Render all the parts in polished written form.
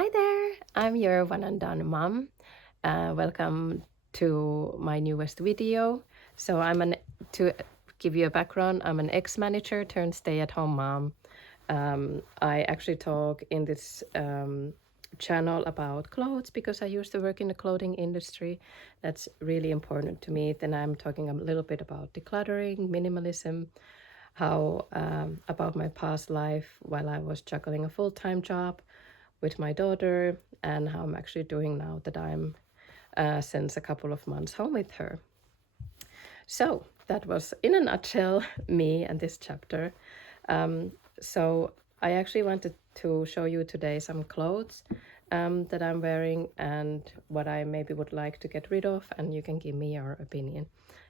Hi there, I'm your one and done mom. Welcome to my newest video. To give you a background, I'm an ex-manager turned stay-at-home mom. I actually talk in this channel about clothes because I used to work in the clothing industry. That's really important to me. Then I'm talking a little bit about decluttering, minimalism, how about my past life while I was juggling a full-time job with my daughter, and how I'm actually doing now that I'm since a couple of months home with her. So that was in a nutshell me and this chapter. So I actually wanted to show you today some clothes that I'm wearing and what I maybe would like to get rid of, and you can give me your opinion.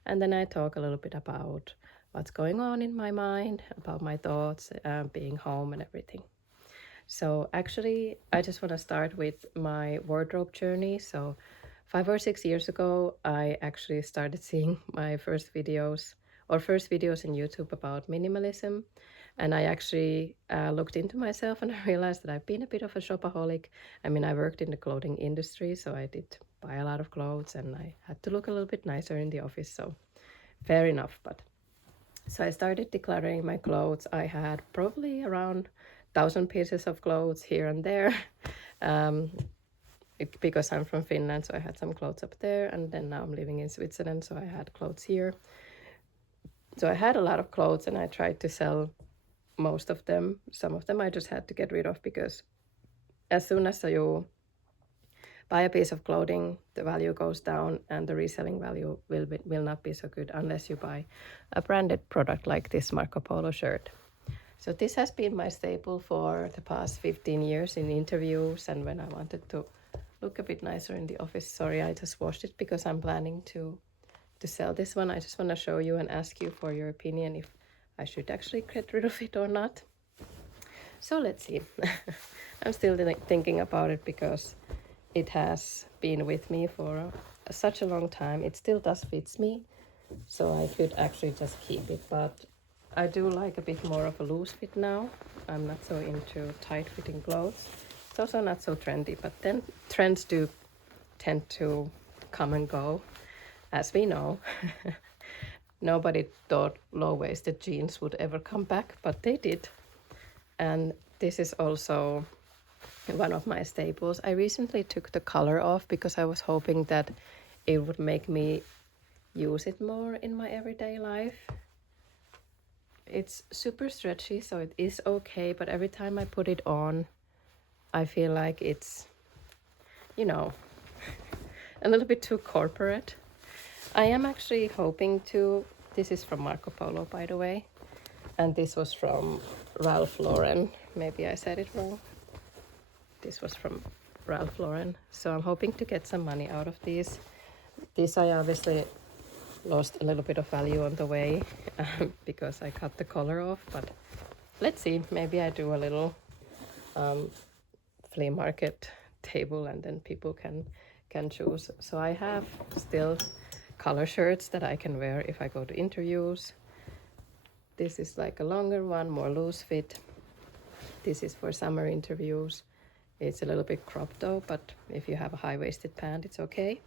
And then I talk a little bit about what's going on in my mind, about my thoughts, being home and everything. So actually, I just want to start with my wardrobe journey. So 5 or 6 years ago, I actually started seeing my first videos in YouTube about minimalism. And I actually looked into myself and I realized that I've been a bit of a shopaholic. I mean, I worked in the clothing industry, so I did buy a lot of clothes and I had to look a little bit nicer in the office. So fair enough. But so I started decluttering my clothes. I had probably around 1,000 pieces of clothes here and there. Um, because I'm from Finland, so I had some clothes up there, and then now I'm living in Switzerland, so I had clothes here. So I had a lot of clothes, and I tried to sell most of them. Some of them I just had to get rid of because as soon as you buy a piece of clothing, the value goes down, and the reselling value will not be so good unless you buy a branded product like this Marco Polo shirt. So this has been my staple for the past 15 years in interviews and when I wanted to look a bit nicer in the office. Sorry, I just washed it because I'm planning to sell this one. I just want to show you and ask you for your opinion if I should actually get rid of it or not. So let's see. I'm still thinking about it because it has been with me for such a long time. It still does fits me, so I could actually just keep it, but I do like a bit more of a loose fit now. I'm not so into tight fitting clothes. It's also not so trendy, but then trends do tend to come and go, as we know. Nobody thought low-waisted jeans would ever come back, but they did. And this is also one of my staples. I recently took the color off because I was hoping that it would make me use it more in my everyday life. It's super stretchy, so it is okay, but every time I put it on, I feel like it's, you know, a little bit too corporate. I am actually hoping to, this is from Marco Polo, by the way, and this was from Ralph Lauren. Maybe I said it wrong. This was from Ralph Lauren. So I'm hoping to get some money out of these. These I obviously lost a little bit of value on the way because I cut the collar off, but let's see, maybe I do a little flea market table and then people can choose. So I have still color shirts that I can wear if I go to interviews. This is like a longer one, more loose fit. This is for summer interviews. It's a little bit cropped though, but if you have a high-waisted pant, it's okay.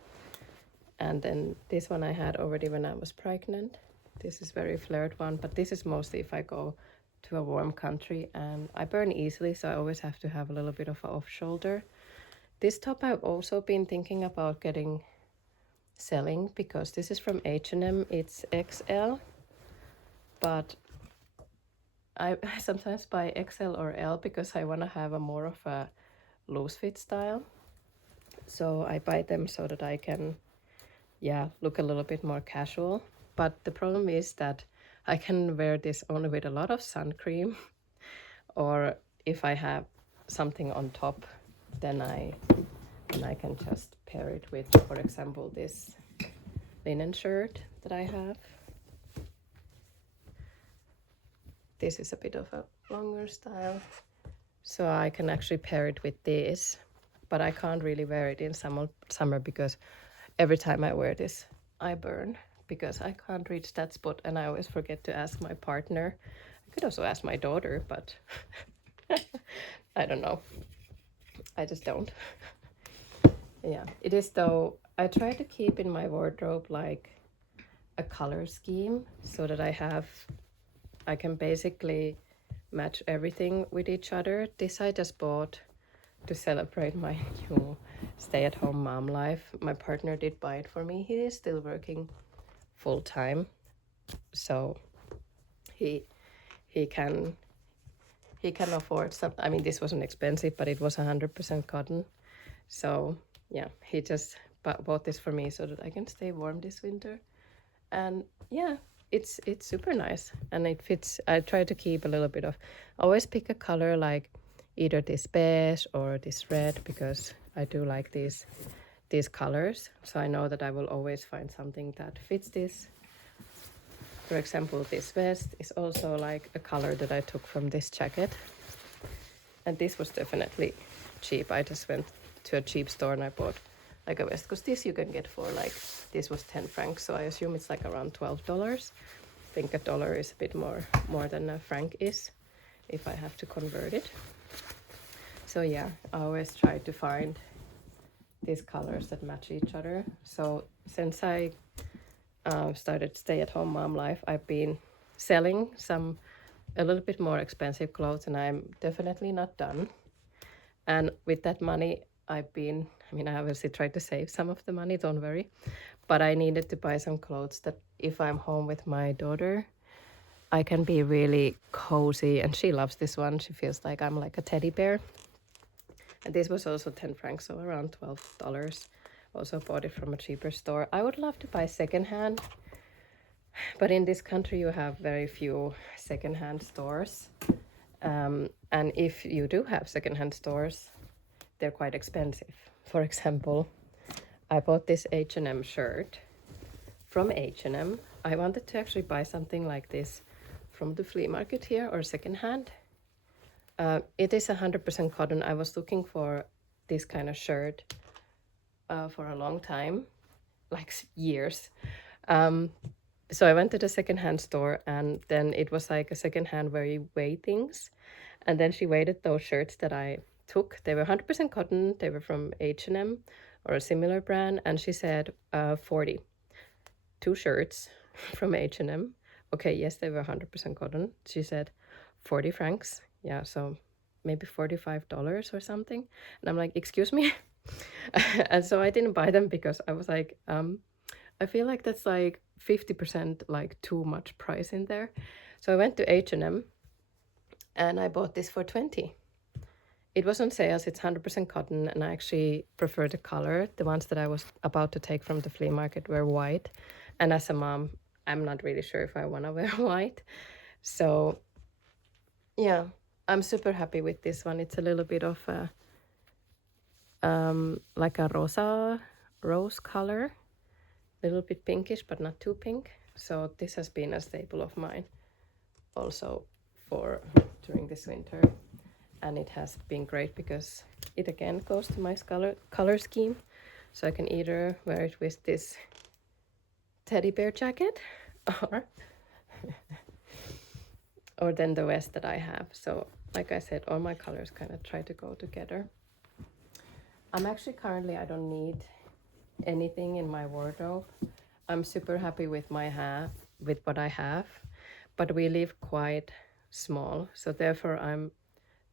And then this one I had already when I was pregnant. This is very flared one, but this is mostly if I go to a warm country and I burn easily, so I always have to have a little bit of an off shoulder. This top I've also been thinking about selling because this is from H&M. It's XL, but I sometimes buy XL or L because I want to have a more of a loose fit style. So I buy them so that I can look a little bit more casual. But the problem is that I can wear this only with a lot of sun cream, or if I have something on top, then I can just pair it with, for example, this linen shirt that I have. This is a bit of a longer style, so I can actually pair it with this, but I can't really wear it in summer because every time I wear this, I burn because I can't reach that spot and I always forget to ask my partner. I could also ask my daughter, but I don't know. I just don't. Yeah, it is though. I try to keep in my wardrobe like a color scheme so that I can basically match everything with each other. This I just bought to celebrate my new stay-at-home mom life. My partner did buy it for me. He is still working full time, so he he can he can afford some. I mean, this wasn't expensive, but it was 100% cotton. So yeah, he just bought this for me so that I can stay warm this winter. And yeah, it's super nice and it fits. I try to keep a little bit of, always pick a color like either this beige or this red, because I do like these colors, so I know that I will always find something that fits this. For example, this vest is also like a color that I took from this jacket, and this was definitely cheap. I just went to a cheap store and I bought like a vest, because this you can get for like, this was 10 francs, so I assume it's like around $12. I think a dollar is a bit more than a franc is if I have to convert it. So yeah, I always try to find these colors that match each other. So since I started stay-at-home mom life, I've been selling some a little bit more expensive clothes, and I'm definitely not done. And with that money, I obviously tried to save some of the money, don't worry, but I needed to buy some clothes that if I'm home with my daughter, I can be really cozy, and she loves this one. She feels like I'm like a teddy bear. And this was also 10 francs, so around $12. Also bought it from a cheaper store. I would love to buy secondhand, but in this country you have very few secondhand stores. And if you do have secondhand stores, they're quite expensive. For example, I bought this H&M shirt from H&M. I wanted to actually buy something like this from the flea market here or secondhand. It is 100% cotton. I was looking for this kind of shirt for a long time, like years. So I went to the secondhand store, and then it was like a secondhand where you weigh things. And then she weighed those shirts that I took. They were 100% cotton. They were from H&M or a similar brand. And she said 40. 2 shirts from H&M. Okay, yes, they were 100% cotton. She said 40 francs. Yeah, so maybe $45 or something. And I'm like, excuse me? And so I didn't buy them because I was like, I feel like that's like 50% like too much price in there. So I went to H&M and I bought this for 20. It was on sales. It's 100% cotton, and I actually prefer the color. The ones that I was about to take from the flea market were white. And as a mom, I'm not really sure if I want to wear white. So yeah, I'm super happy with this one. It's a little bit of a, like a rose color, a little bit pinkish, but not too pink. So this has been a staple of mine also for during this winter. And it has been great because it again goes to my color scheme. So I can either wear it with this teddy bear jacket or then the vest that I have. So like I said, all my colors kind of try to go together. I'm actually currently, I don't need anything in my wardrobe. I'm super happy with with what I have, but we live quite small. So therefore I'm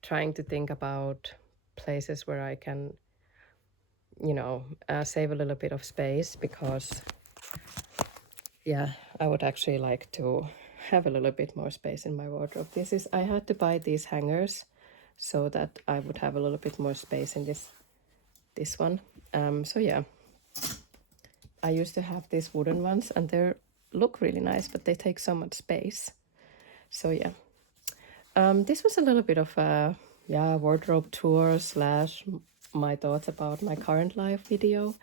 trying to think about places where I can, save a little bit of space, because yeah, I would actually like to have a little bit more space in my wardrobe. I had to buy these hangers so that I would have a little bit more space in this one. So yeah, I used to have these wooden ones and they look really nice, but they take so much space. So yeah, this was a little bit of a wardrobe tour / my thoughts about my current life video.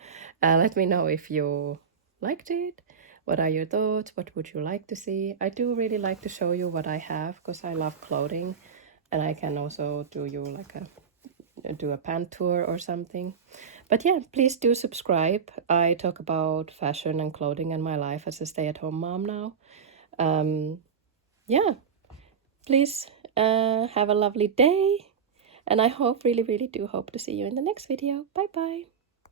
Let me know if you liked it. What are your thoughts? What would you like to see? I do really like to show you what I have because I love clothing, and I can also do you like do a pant tour or something. But yeah, please do subscribe. I talk about fashion and clothing and my life as a stay-at-home mom now. Yeah, please have a lovely day, And I hope, really, really do hope to see you in the next video. Bye bye.